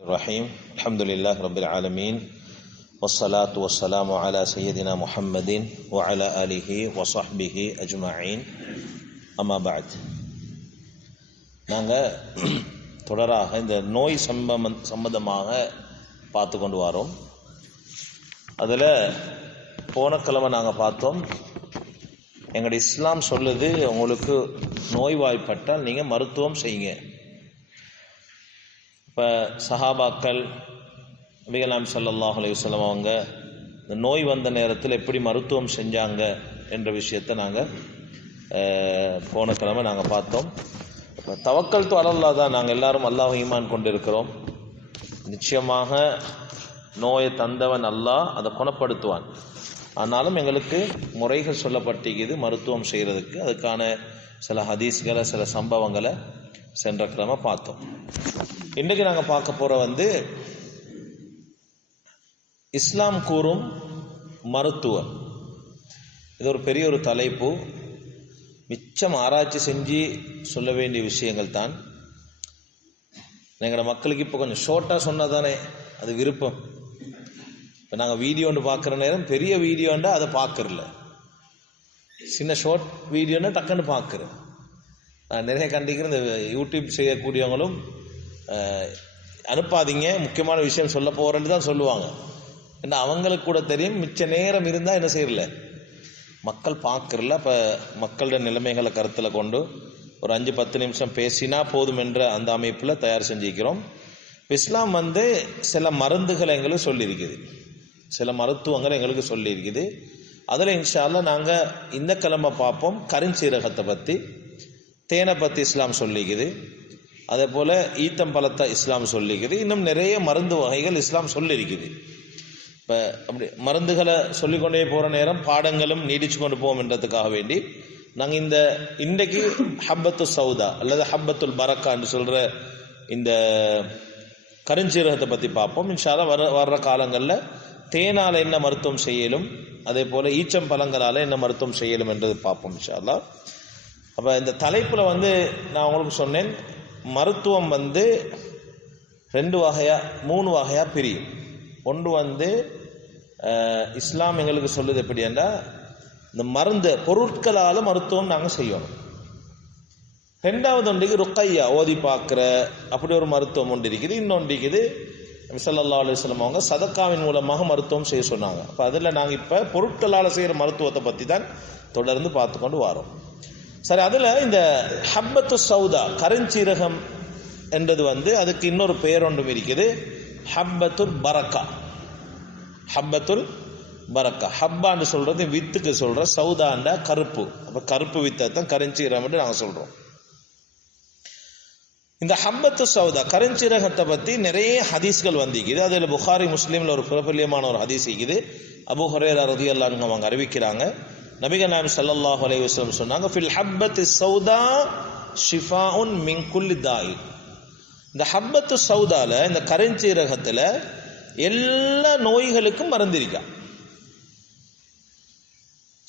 الرحيم الحمد لله رب العالمين والصلاة والسلام على سيدنا محمد وعلى آله وصحبه أجمعين أما بعد நாங்கள் தொடராக இந்த நோய் சம்பந்தமாக பார்த்து கொண்டு வரோம். அதில் போன கிழமை நாங்கள் பார்த்தோம், எங்களுடைய இஸ்லாம் சொல்லுது உங்களுக்கு நோய்வாய்ப்பட்டால் நீங்கள் மருத்துவம் செய்யுங்க. இப்போ சஹாபாக்கள் நபிகள் நாயகம் ஸல்லல்லாஹு அலைஹி வஸல்லம் அவங்க இந்த நோய் வந்த நேரத்தில் எப்படி மருத்துவம் செஞ்சாங்க என்ற விஷயத்தை நாங்கள் போன கிழமை நாங்கள் பார்த்தோம். தவக்கல்து அலல்லாஹ் தான், நாங்கள் எல்லாரும் அல்லாஹ் ஈமான் கொண்டு இருக்கிறோம். நிச்சயமாக நோயை தந்தவன் அல்லாஹ் அதை குணப்படுத்துவான். ஆனாலும் எங்களுக்கு முறைகள் சொல்லப்பட்டிருக்குது மருத்துவம் செய்கிறதுக்கு. அதுக்கான சில ஹதீஸ்களை சில சம்பவங்களை சென்ற கிழமை பார்த்தோம். இன்றைக்கு நாங்கள் பார்க்க போகிற இஸ்லாம் கூறும் மருத்துவம். இது ஒரு பெரிய ஒரு தலைப்பு, மிச்சம் ஆராய்ச்சி செஞ்சு சொல்ல வேண்டிய விஷயங்கள் தான். எங்களோட மக்களுக்கு இப்போ கொஞ்சம் ஷார்ட்டாக சொன்னால் தானே அது விருப்பம். இப்போ நாங்கள் வீடியோ ஒன்று பார்க்குற நேரம் பெரிய வீடியோண்டா அதை பார்க்கறல, சின்ன ஷார்ட் வீடியோன்னா டக்குன்னு பார்க்குறேன். நான் நிறைய கண்டிக்கிறேன், இந்த யூடியூப் செய்யக்கூடியவங்களும் அனுப்பாதீங்க, முக்கியமான விஷயம் சொல்ல போகிறேன்னு தான் சொல்லுவாங்க. ஏன்னா அவங்களுக்கு கூட தெரியும் மிச்ச நேரம் இருந்தால் என்ன செய்யல, மக்கள் பார்க்கறல. அப்போ மக்களோட நிலைமைகளை கருத்தில் கொண்டு ஒரு 5-10 நிமிஷம் பேசினா போதும் என்ற அந்த அமைப்பில் தயார் செஞ்சுக்கிறோம். இஸ்லாம் சில மருந்துகளை எங்களுக்கு சொல்லியிருக்குது, சில மருத்துவங்களை எங்களுக்கு சொல்லியிருக்குது. அதில் இன்ஷா அல்லாஹ் நாங்கள் இந்த கிழமை பார்ப்போம். கருஞ்சீரகத்தை பற்றி, தேனை பற்றி இஸ்லாம் சொல்லிக்குது. அதே போல் ஈத்தம்பழத்தை இஸ்லாம் சொல்லிக்குது. இன்னும் நிறைய மருந்து வகைகள் இஸ்லாம் சொல்லியிருக்குது. இப்போ அப்படி மருந்துகளை சொல்லிக்கொண்டே போகிற நேரம் பாடங்களும் நீடிச்சு கொண்டு போவோம் என்றதுக்காக வேண்டி நாங்கள் இன்றைக்கு ஹப்பத்து சவுதா அல்லது ஹப்பத்துல் பரக்கா என்று சொல்கிற இந்த கருஞ்சீரகத்தை பற்றி பார்ப்போம். இன்ஷா அல்லாஹ் வர்ற காலங்களில் தேனால் என்ன மருத்துவம் செய்யலும், அதே போல் ஈச்சம்பழங்களால் என்ன மருத்துவம் செய்யலும் என்றது பார்ப்போம் இன்ஷா அல்லாஹ். அப்போ இந்த தலைப்பில் நான் உங்களுக்கு சொன்னேன், மருத்துவம் 2 வகையாக 3 வகையாக பிரியும். ஒன்று இஸ்லாம் எங்களுக்கு சொல்லுது எப்படி என்றால், இந்த மருந்து பொருட்களால் மருத்துவம் நாங்கள் செய்யணும். 2வது ஒன்றைக்கு ருக்கையா ஓதி பார்க்குற அப்படி ஒரு மருத்துவம் ஒன்று இருக்குது. இன்னொன்று இருக்குது நபி ஸல்லல்லாஹு அலைஹி வஸல்லம் அவங்க சதக்காவின் மூலமாக மருத்துவம் செய்ய சொன்னாங்க. அப்போ அதில் நாங்கள் இப்போ பொருட்களால் செய்கிற மருத்துவத்தை பற்றி தான் தொடர்ந்து பார்த்து கொண்டு வரோம். சரி, அதில் இந்த ஹப்பத்து சவுதா கருஞ்சீரகம் என்றது அதுக்கு இன்னொரு பெயர் ஒன்றும் இருக்குது, ஹப்பத்துல் பரக்கா. ஹப்பத்துல் பரக்கா, ஹப்பான்னு சொல்றது வித்துக்கு சொல்ற, சவுதாண்டா கருப்பு. அப்போ கருப்பு வித்தை தான் கருஞ்சீரகம் என்று நாங்கள் சொல்றோம். இந்த ஹப்பத்து சவுதா கருஞ்சீரகத்தை பற்றி நிறைய ஹதீஸ்கள் வந்திருக்குது. அதில் புகாரி முஸ்லீமில் ஒரு பிரபல்யமான ஒரு ஹதீஸ் இருக்குது. அபூ ஹுரைரா ரலியல்லாஹு அன்ஹு அவங்க அறிவிக்கிறாங்க, நபிகள் நாயகம் ஸல்லல்லாஹு அலைஹி வஸல்லம் சொன்னாங்க, ஃபில் ஹப்பத்தி சௌதா ஷிஃபாஉன் மின் குல்லி தாய். இந்த ஹப்பத்து சௌதால, இந்த கருஞ்சீரகத்தில் எல்லா நோய்களுக்கும் மருந்திருக்கா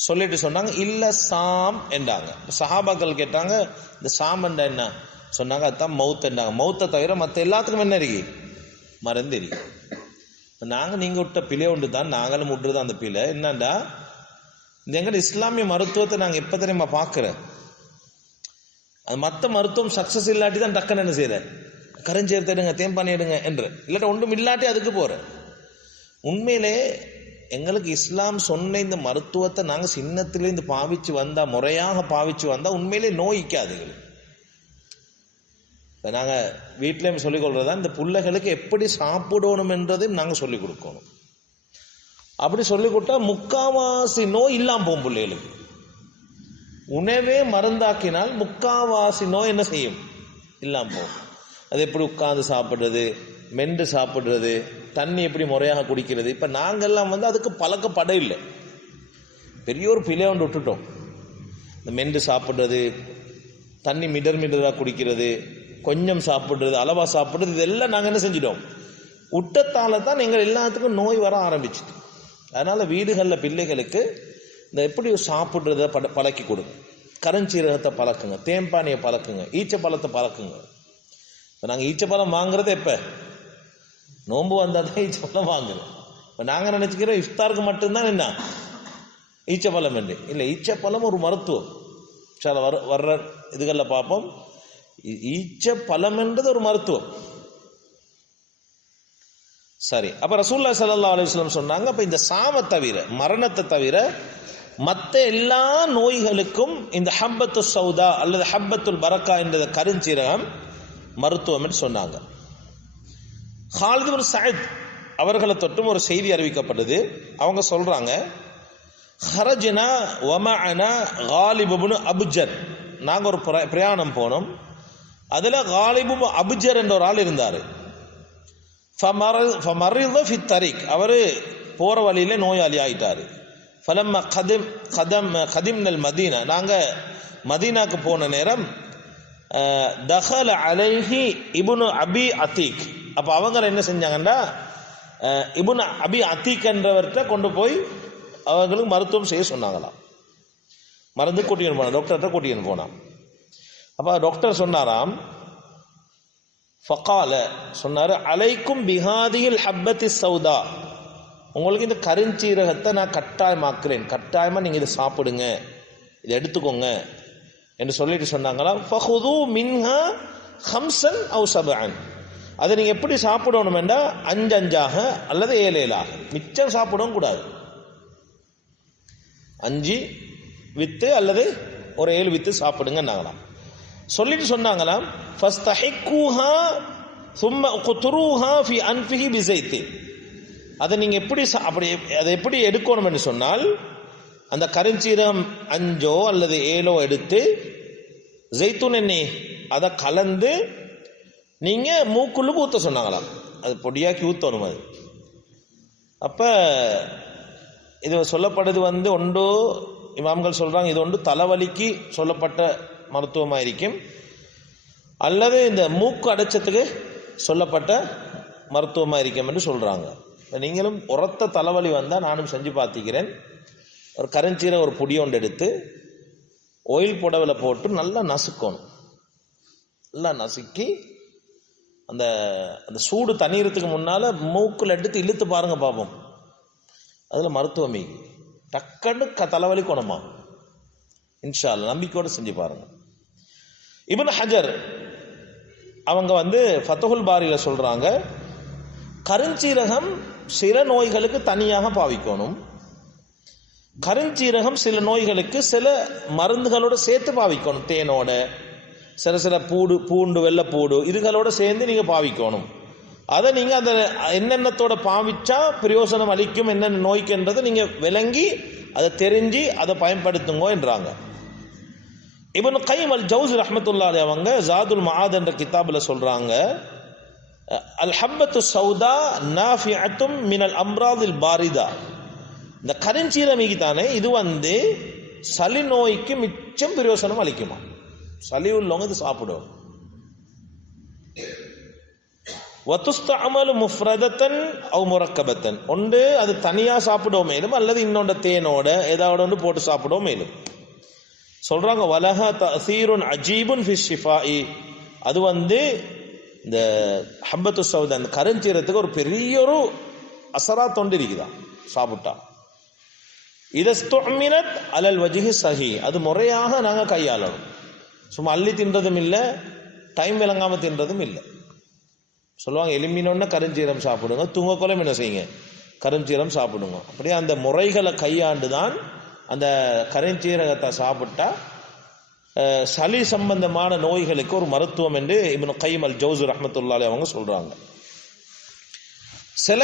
சொல்லிட்டு சொன்னாங்க. இல்ல சாம் என்றாங்க. சஹாபாக்கள் கேட்டாங்க, இந்த சாம் என்றா என்ன சொன்னாங்க, அதுதான் மவுத் என்றாங்க. மவுத்தை தவிர மற்ற எல்லாத்துக்கும் என்ன இருக்கு, மருந்து இருக்கு. நாங்கள் நீங்கள் விட்ட பிழை ஒன்று தான், நாங்களும் விட்டுறது அந்த பிழை என்னண்டா, இந்த எங்கள் இஸ்லாமிய மருத்துவத்தை நாங்கள் எப்போ தெரியுமா பார்க்குறேன், அது மற்ற மருத்துவம் சக்ஸஸ் இல்லாட்டி தான் டக்குன்னு என்ன செய்கிறேன், கருஞ்சீரகத்தை எடுங்க, தேம்பானி எடுங்க என்று, இல்லாட்டி ஒன்றும் இல்லாட்டி அதுக்கு போகிறேன். உண்மையிலே எங்களுக்கு இஸ்லாம் சொன்ன இந்த மருத்துவத்தை நாங்கள் சின்னத்திலேருந்து பாவிச்சு வந்தால், முறையாக பாவிச்சு வந்தால் உண்மையிலே நோய்க்காதுகள். நாங்கள் வீட்டிலையும் சொல்லிக் கொள்றதா, இந்த பிள்ளைகளுக்கு எப்படி சாப்பிடணும் என்றதையும் நாங்கள் சொல்லிக் கொடுக்கணும். அப்படி சொல்லிக் கொடுத்தா முக்காவாசி நோய் இல்லாமல் போகும் பிள்ளைகளுக்கு. உணவே மருந்தாக்கினால் முக்காவாசி நோய் என்ன செய்யும், இல்லாமல் போகும். அது எப்படி உட்கார்ந்து சாப்பிட்றது, மென்று சாப்பிட்றது, தண்ணி எப்படி முறையாக குடிக்கிறது. இப்போ நாங்கள்லாம் அதுக்கு பழக்கப்பட இல்லை. பெரிய ஒரு பிழை ஒன்று விட்டுட்டோம். இந்த மென்று சாப்பிட்றது, தண்ணி மிடராக குடிக்கிறது, கொஞ்சம் சாப்பிட்றது, அளவாக சாப்பிட்றது, இதெல்லாம் நாங்கள் என்ன செஞ்சிட்டோம், விட்டத்தால தான் எங்கள் எல்லாத்துக்கும் நோய் வர ஆரம்பிச்சிட்டு. அதனால் வீடுகளில் பிள்ளைகளுக்கு இந்த எப்படி சாப்பிட்றத பழக்கி கொடுங்க. கருஞ்சீரகத்தை பழக்குங்க, தேம்பானியை பழக்குங்க, ஈச்சப்பழத்தை பழக்குங்க. இப்போ நாங்கள் ஈச்சப்பழம் வாங்குறது எப்போ, நோன்பு வந்தால் தான் ஈச்சப்பழம் வாங்குறோம். இப்போ நாங்கள் நினச்சிக்கிறோம் இஃப்தாருக்கு மட்டும்தான் என்ன ஈச்சப்பழம் என்று. இல்லை, ஈச்சப்பழம் ஒரு மருத்துவம். சில வர்ற இதுகளில் பார்ப்போம், ஈச்சப்பழம் என்றது ஒரு மருத்துவம். சரி, அப்போ ரசூலுல்லாஹி ஸல்லல்லாஹு அலைஹி வஸல்லம் சொன்னாங்க, அப்போ இந்த சாவை தவிர, மரணத்தை தவிர மற்ற எல்லா நோய்களுக்கும் இந்த ஹப்பத்து சௌதா அல்லது ஹப்பத்துல் பரக்கா என்ற கருஞ்சீரகம் மருத்துவம் என்று சொன்னாங்க. ஹாலித் இப்னு ஸஅத் அவர்களை தொட்டும் ஒரு செய்தி அறிவிக்கப்பட்டது. அவங்க சொல்றாங்க, ஹரஜ்னா வமஅனா காலிப் இப்னு அபுஜர், நாங்கள் ஒரு பிரயாணம் போனோம். அதில் காலிப் இப்னு அபுஜர் என்ற ஒரு ஆள் இருந்தார். ஃபமரித ஃபி தரீக், அவர் போகிற வழியிலே நோயாளி ஆயிட்டார். ஃபலம்ம கதிம்னல் மதீனா, நாங்கள் மதீனாக்கு போன நேரம் தஹல அலைஹி இப்னு அபி அத்தீக், அப்போ அவங்க என்ன செஞ்சாங்கன்னா இப்னு அபி அத்தீக் என்றவர்கிட்ட கொண்டு போய் அவங்களுக்கு மருத்துவம் செய்ய சொன்னாங்களாம். மருந்து கூட்டின்னு போனான், டாக்டர்கிட்ட கூட்டின்னு போனான். அப்போ டாக்டர் சொன்னாராம், ஃபகால சொன்னார், அலைக்கும் பிஹாதியில் ஹப்பத்தி சௌதா, உங்களுக்கு இந்த கருஞ்சீரகத்தை நான் கட்டாயமாக்குறேன், கட்டாயமாக நீங்கள் இதை சாப்பிடுங்க, இதை எடுத்துக்கோங்க என்று சொல்லிட்டு சொன்னாங்களாம். ஃபஹுது மின்ஹா ஹம்சன் அவு சபஅன், அதை நீங்கள் எப்படி சாப்பிடணும் என்றால் 5 அல்லது 7 மிச்சம் சாப்பிடவும் கூடாது. 5 வித்து அல்லது ஒரு 7 வித்து சாப்பிடுங்க நாங்களாம். சொல்லிட்டு சொன்னாங்களாம், ஃபஸ்தஹிக்குஹா சும்ம குத்ருஹா ஃபி அன்ஃபிஹி பிஸைத்தி, அதை நீங்கள் எப்படி அப்படி அதை எப்படி எடுக்கணும் என்று சொன்னால், அந்த கருஞ்சீரகம் 5 அல்லது 7 எடுத்து ஜெய்தூன் எண்ணெய் அதை கலந்து நீங்கள் மூக்குள்ளுக்கு ஊற்ற சொன்னாங்களாம். அது பொடியாக்கி ஊற்றணும் அது. அப்போ இது சொல்லப்படுது ஒன்று இமாம்கள் சொல்கிறாங்க, இது ஒன்று தலைவலிக்கு சொல்லப்பட்ட மருத்துவமாக இருக்கும், அல்லது இந்த மூக்கு அடைச்சத்துக்கு சொல்லப்பட்ட மருத்துவமாக இருக்கும் என்று சொல்கிறாங்க. நீங்களும் உரத்த தலைவலி வந்தால் நானும் செஞ்சு பார்த்திக்கிறேன். ஒரு கருஞ்சீரை ஒரு பொடி ஒன்று எடுத்து ஆயில் புடவில் போட்டு நல்லா நசுக்கணும். நல்லா நசுக்கி அந்த அந்த சூடு தண்ணீரத்துக்கு முன்னால் மூக்கில் எடுத்து இழுத்து பாருங்க பார்ப்போம், அதில் மருத்துவமே டக்குன்னு தலைவலி குணமாகும். இன்ஷா அல்லாஹ் நம்பிக்கையோடு செஞ்சு பாருங்க. இப்னு ஹஜர் அவங்க ஃபத்ஹுல் பாரியில் சொல்கிறாங்க, கருஞ்சீரகம் சில நோய்களுக்கு தனியாக பாவிக்கணும், கருஞ்சீரகம் சில நோய்களுக்கு சில மருந்துகளோடு சேர்த்து பாவிக்கணும். தேனோட சில பூண்டு வெள்ளைப்பூடு இதுகளோட சேர்ந்து நீங்கள் பாவிக்கணும். அதை நீங்கள் அந்த என்னென்னத்தோட பாவிச்சா பிரயோசனம் அளிக்கும், என்னென்ன நோய்க்குன்றதை நீங்கள் விளங்கி அதை தெரிஞ்சு அதை பயன்படுத்துங்க என்றாங்க. இப்னு கைம் அல் ஜௌஸ் ரஹ்மத்துல்லாஹி அவங்க ஜாதுல் மஆத் என்ற கிதாபில் சொல்கிறாங்க, அல் ஹப்பத்து சௌதா நாஃபிஅத்தும் மினல் அம்ராதில் பாரிதா, இந்த கருஞ்சீரமிக்கு தானே இது சளி நோய்க்கு மிச்சம் பிரயோசனம் அளிக்குமா. சளி உள்ளவங்க இது சாப்பிடும். வத்துஸ்தஅமலு முஃப்ரதத்தன் அவ் முரக்கபத்தன், ஒன்று அது தனியாக சாப்பிடுவோம் மேலும், அல்லது இன்னொன்று தேனோட ஏதாவது ஒன்று போட்டு சாப்பிடுவோம் மேலும் சொல்கிறாங்க. வலஹா தஅசீருன் அஜீபுன் ஃபி ஷிஃபாஇ, அது இந்த ஹப்பத்து சௌதா அந்த கருஞ்சீரத்துக்கு ஒரு பெரிய ஒரு அசரா தொண்டு இருக்குதான் சாப்பிட்டா. இதஸ்துமினத் அலல் வஜ்ஹி சஹி, அது முறையாக நாங்கள் கையாளணும். சும்மா அள்ளி தின்றதும் இல்லை, டைம் விளங்காமல் தின்றதும் இல்லை. சொல்லுவாங்க, எலும்பினோன்னா கருஞ்சீரம் சாப்பிடுங்க, தூங்கக்கொள்ளும் என்ன செய்யுங்க, கருஞ்சீரம் சாப்பிடுங்க. அப்படியே அந்த முறைகளை கையாண்டு தான் அந்த கருஞ்சீரகத்தை சாப்பிட்டா சளி சம்பந்தமான நோய்களுக்கு ஒரு மருத்துவம் என்று இப்னு கைம் அல் ஜௌஸ் ரஹ்மத்துல்லாஹி அவங்க சொல்கிறாங்க. சில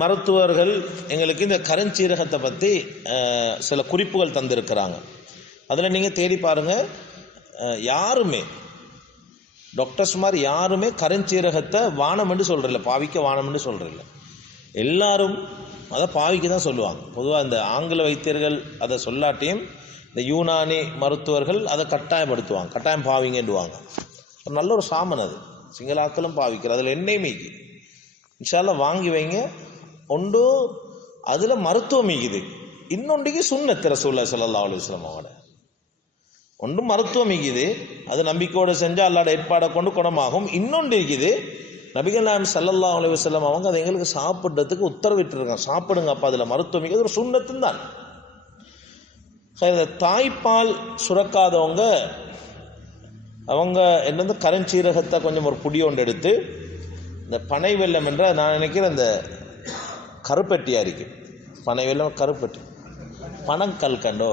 மருத்துவர்கள் எங்களுக்கு இந்த கருஞ்சீரகத்தை பற்றி சில குறிப்புகள் தந்திருக்கிறாங்க. அதில் நீங்கள் தேடி பாருங்கள், யாருமே டாக்டர்ஸ் மாதிரி யாருமே கருஞ்சீரகத்தை வானம் என்று சொல்கிறதில்ல, பாவிக்க வானம் என்று சொல்கிறதில்ல. எல்லாரும் அதை பாவிக்க தான் சொல்லுவாங்க. பொதுவாக இந்த ஆங்கில வைத்தியர்கள் அதை சொல்லாட்டியும் இந்த யூனானி மருத்துவர்கள் அதை கட்டாயப்படுத்துவாங்க, கட்டாயம் பாவிங்கன்னுவாங்க. நல்ல ஒரு சாமன் அது, சிங்களாக்களும் பாவிக்கிற, அதில் எண்ணெய் மீக்கி இன்ஷா அல்லாஹ் வாங்கி வைங்க. ஒன்று அதில் மருத்துவம் மீக்குது, இன்னொன்றைக்கு சுன்னத் ரசூலுல்லாஹி ஸல்லல்லாஹு அலைஹி வஸல்லம் அவங்களோட ஒன்றும் மருத்துவம் இருக்குது, அது நம்பிக்கையோடு செஞ்சால் அல்லாஹ்வுடைய ஏற்பாடை கொண்டு குணமாகும். இன்னொன்று இருக்குது, நபிகள் நாயகம் ஸல்லல்லாஹு அலைஹி வஸல்லம் அவங்க அதை எங்களுக்கு சாப்பிட்றதுக்கு உத்தரவிட்டிருக்காங்க. சாப்பிடுங்க அப்போ அதில் மருத்துவம் ஒரு சுன்னத்தும் தான். தாய்ப்பால் சுரக்காதவங்க அவங்க என்னது கருஞ்சீரகத்தை கொஞ்சம் ஒரு புடி ஒன்று எடுத்து இந்த பனை வெல்லம் என்ற நான் நினைக்கிறேன் இந்த கருப்பெட்டியாக இருக்கு. பனை வெல்லம் கருப்பெட்டி பனங்கல் கண்டோ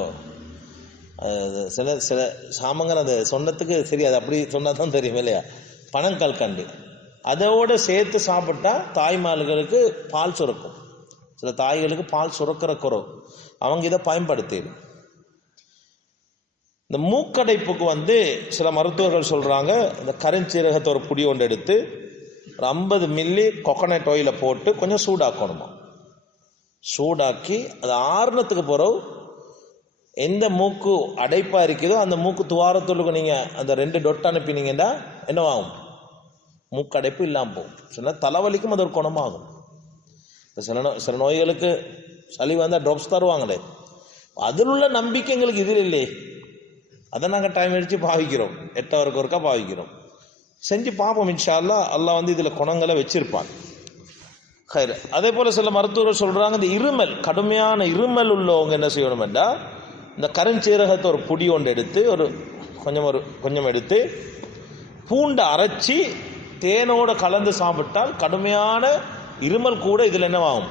சில சில சாமங்கள் அந்த சொன்னத்துக்கு சரி அது அப்படி சொன்னால் தான் தெரியும் இல்லையா. பனங்கல் கண்டு அதோடு சேர்த்து சாப்பிட்டா தாய்மார்களுக்கு பால் சுரக்கும். சில தாய்களுக்கு பால் சுரக்கிற குறவு அவங்க இதை பயன்படுத்திடு. இந்த மூக்கடைப்புக்கு சில மருத்துவர்கள் சொல்கிறாங்க இந்த கருஞ்சீரகத்தை ஒரு புடி ஒன்று எடுத்து ஒரு 50 மில்லி கொக்கனட் ஆயிலை போட்டு கொஞ்சம் சூடாக்கணுமா. சூடாக்கி அது ஆறுனத்துக்கு பிறகு எந்த மூக்கு அடைப்பாக இருக்குதோ அந்த மூக்கு துவாரத்துக்கு நீங்கள் அந்த 2 டொட் அனுப்பினீங்கன்னா என்னவாகும், மூக்கடைப்பு இல்லாமல் போகும். சில தலைவலிக்கும் அது ஒரு குணமாகும். இப்போ சில நோய்களுக்கு சளி வந்தால் ட்ராப்ஸ் தருவாங்களே, அதில் உள்ள நம்பிக்கை எங்களுக்கு இதில் இல்லையே. அதை நாங்கள் டைம் அடித்து பாவிக்கிறோம், 8 ஹவருக்கு ஒருக்கா பாவிக்கிறோம். செஞ்சு பார்ப்போம் இன்ஷா அல்லாஹ். அல்லாஹ் இதில் குணங்களை வச்சிருப்பான். ஹைர். அதே போல் சில மருத்துவர்கள் சொல்கிறாங்க இந்த இருமல், கடுமையான இருமல் உள்ளவங்க என்ன செய்யணும் என்றால் இந்த கருஞ்சீரகத்தை ஒரு புடி ஒன்று எடுத்து ஒரு கொஞ்சம் எடுத்து பூண்டை அரைச்சி தேனோடு கலந்து சாப்பிட்டால் கடுமையான இருமல் கூட இதில் என்னவாகும்,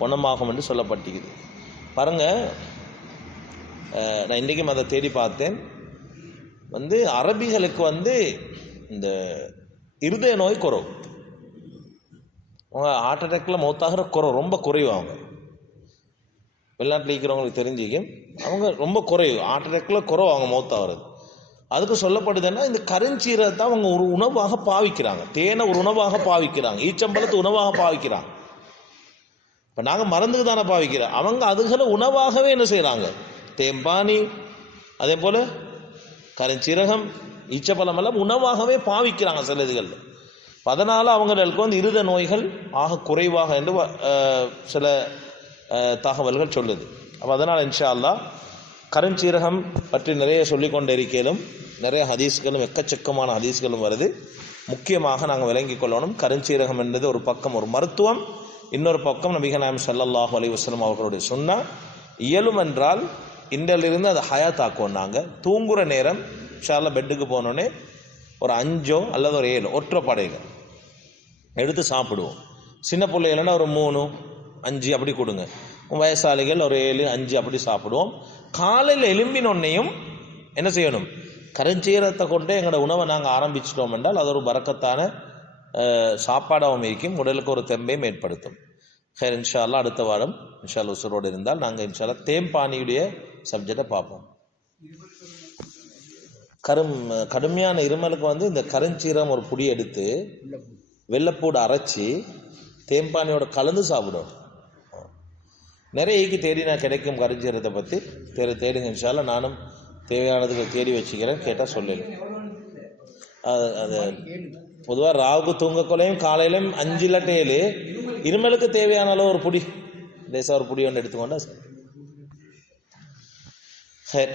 குணமாகும் என்று சொல்லப்பட்டிருக்குது. பாருங்க, நான் இன்றைக்கும் அதை தேடி பார்த்தேன். அரபிகளுக்கு இந்த இருதய நோய் குறவு, அவங்க ஹார்ட் அட்டாக்ல மௌத்தாகிற குறவு ரொம்ப குறைவாங்க. வெளிநாட்டில் இருக்கிறவங்களுக்கு தெரிஞ்சுக்கும் அவங்க ரொம்ப குறைவு, ஹார்ட் அட்டாக்ல குறவு அவங்க மௌத்தாகிறது. அதுக்கு சொல்லப்படுதுன்னா இந்த கருஞ்சீரகத்தை அவங்க ஒரு உணவாக பாவிக்கிறாங்க, தேனை ஒரு உணவாக பாவிக்கிறாங்க, ஈச்சம்பழத்தை உணவாக பாவிக்கிறாங்க. இப்போ நாங்கள் மருந்துக்கு தானே பாவிக்கிறோம், அவங்க அதுகளை உணவாகவே என்ன செய்கிறாங்க, தேம்பானி அதே போல் கருஞ்சீரகம் ஈச்சப்பழம் எல்லாம் உணவாகவே பாவிக்கிறாங்க சில இதுகள். அதனால் அவங்களுக்கு இருத நோய்கள் ஆக குறைவாக என்று சில தகவல்கள் சொல்லுது. அப்போ அதனால் இன்ஷா அல்லாஹ் கருஞ்சீரகம் பற்றி நிறைய சொல்லிக்கொண்டு இருக்கிறோம். நிறைய ஹதீஸ்களும் எக்கச்சக்கமான ஹதீஸ்களும் வருது. முக்கியமாக நாங்கள் விளங்கிக் கொள்ளணும், கருஞ்சீரகம் என்பது ஒரு பக்கம் ஒரு மருத்துவம், இன்னொரு பக்கம் நபிகள் நாயகம் ஸல்லல்லாஹு அலைஹி வஸல்லம் அவர்களுடைய சுன்னா. இயலும் என்றால் இன்றிலிருந்து அதை ஹயாத்தாக்குவோம். நாங்கள் தூங்குகிற நேரம் இன்ஷா அல்லாஹ் பெட்டுக்கு போனோடனே ஒரு 5 அல்லது ஒரு 7 ஒற்றைப்படைகள் எடுத்து சாப்பிடுவோம். சின்ன பிள்ளைகள்னா ஒரு 3, 5 அப்படி கொடுங்க. வயசாளிகள் ஒரு 7, 5 அப்படி சாப்பிடுவோம். காலையில் எலும்பினொன்னையும் என்ன செய்யணும், கருஞ்சீரகத்தை கொண்டு எங்களோட உணவை நாங்கள் ஆரம்பிச்சிட்டோம் என்றால் அது ஒரு பரக்கத்தான சாப்பாடாகவும் இருக்கும், உடலுக்கு ஒரு தெம்பையும் ஏற்படுத்தும். ஹேர் இன்ஷா அல்லாஹ் அடுத்த வாரம் இன்ஷா அல்லாஹ் உசுரோடு இருந்தால் நாங்கள் இன்ஷா அல்லாஹ் தேம்பானியுடைய சப்ஜெக்டை பார்ப்போம். கடுமையான இருமலுக்கு இந்த கருஞ்சீரகம் ஒரு புடி எடுத்து வெள்ளைப்பூடு அரைச்சி தேம்பானியோட கலந்து சாப்பிடும். நிறைய தேடினா கிடைக்கும் கருஞ்சீரகத்தை பற்றி தேடுங்க இன்ஷா அல்லாஹ். நானும் தேவையானதுக்கு தேடி வச்சுக்கிறேன், கேட்டால் சொல்லல. அது பொதுவாக ராவுக்கு தூங்க கொலையும் காலையிலும் 5 இல்ல 7 இருமலுக்கு தேவையான அளவு ஒரு புடி லேசாக ஒரு புடி ஒன்று எடுத்துக்கொண்டா ஹேர்.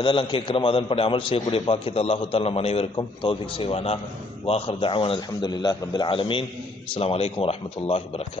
எதெல்லாம் கேட்குறோம் அதன்படி அமல் செய்யக்கூடிய பாக்கியத்தை அல்லாஹு தஆலா நம் அனைவருக்கும் தௌஃபீக் செய்வானாக. வாஹிர் தஅவானா அல்ஹம்துலில்லாஹி ரப்பில் ஆலமீன். அஸ்ஸலாமு அலைக்கும் வரஹ்மத்துல்லாஹி வபரகாத்துஹு.